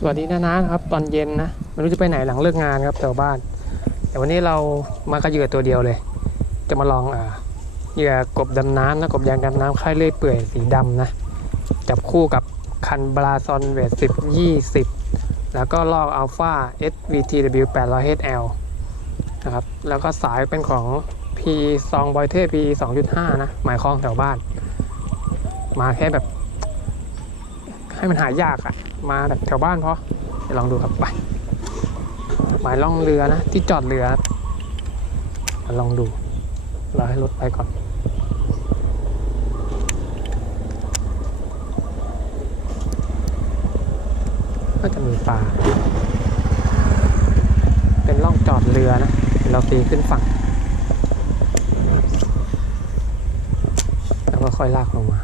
สวัสดีนะนะครับ ตอนเย็นนะไม่รู้จะไปไหนหลังเลิกงานครับแถวบ้าน แต่วันนี้เรามากระเหยื่อตัวเดียวเลย จะมาลองอ่าเหยื่อกบดำน้ำนะกบยางดำน้ำค่ายเลื่อยเปื่อยสีดำนะจับคู่กับคันบราซอนเวทสิบยี่สิบแล้วก็ลอกอัลฟา SVTW 800 HL นะครับแล้วก็สายเป็นของ P ซองบอยเท P 2.5 นะ หมายคล้องแถวบ้าน มาแค่แบบ ให้มันหายากอะมาแบบแถวบ้านพอเดี๋ยวลองดูครับไปหมายล่องเรือนะ ที่จอดเรือครับมาลองดูเราให้รถไปก่อนก็จะมีปลาเป็นล่องจอดเรือนะเดี๋ยวเราตีขึ้นฝั่ง แล้วก็ค่อยลากลงมา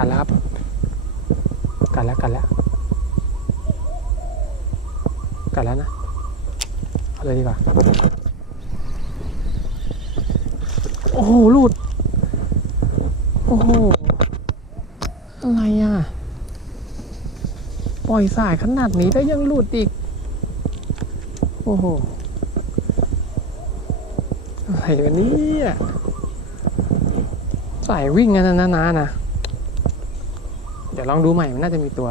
กันแล้วครับ กันแล้วกันแล้ว กันแล้วนะ เอาเลยดีกว่า โอ้โหหลุดโอ้โห อะไรอะ ปล่อยสายขนาดนี้ได้ยังหลุดอีก โอ้โห อะไรกันเนี่ยสายวิ่งกันนะนะนะนะ เดี๋ยวลองดูใหม่มันน่าจะมีตัว